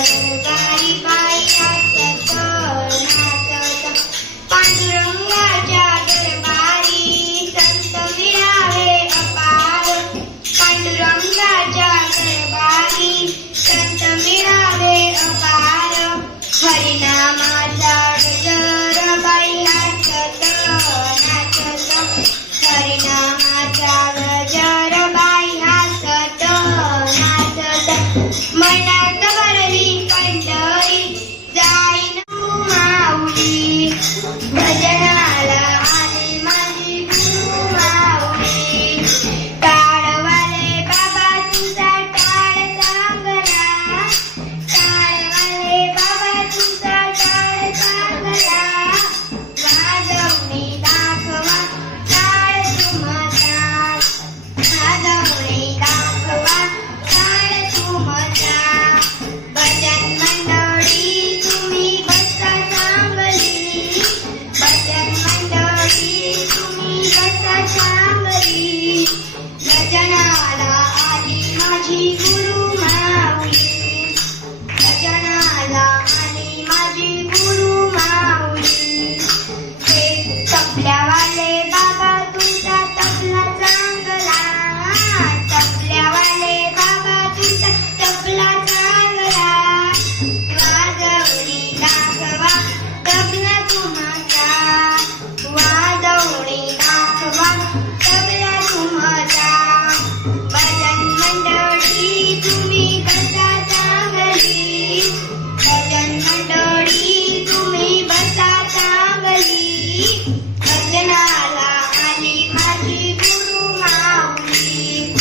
दरबारी बाई नाचत नाचत पांडुरंगाच्या दरबारी संत मिळावे अपार पांडुरंगाच्या दरबारी संत मिळावे अपार हरिनामाचा गजर बाई नाचत नाचत हरिनामाचा गजर बाई नाचत नाचत मनात भरली पंढरी जाईन माऊली भजनाला आली माझी गुरु माऊली टाळवाले बाबा तुझा टाळ चांगला टाळवाले बाबा तुझा टाळ चांगला वाजवणी दाखवा टाळ तुमचा वाजवणी दाखवा टाळ तुमचा भजन मंडळी तुम्ही बसा चांगली भजन मंडळी तुम्ही बसा चांगली भजनाला आली माझी गुरु माऊली भजनाला आली माझी गुरु माऊली हे तबल्यावाले बाबा तुमचा तबला चांगला तबल्यावाले बाबा तुमचा तबला चांगला वाजवणी दाखवा तबला तुमचा वाजवणी दाखवा तबला तुमचा भजन मंडळी तुम्ही बसा चांगली भजन मंडळी तुम्ही बसा चांगली भजनाला आली माझी गुरु माऊली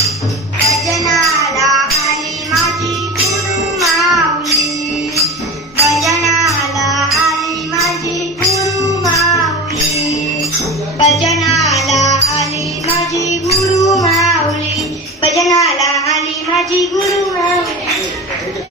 भजनाला आली माझी गुरु माऊली भजनाला आली माझी गुरु माऊली भजनाला आली माझी गुरु माऊली भजनाला आली माझी गुरु माऊली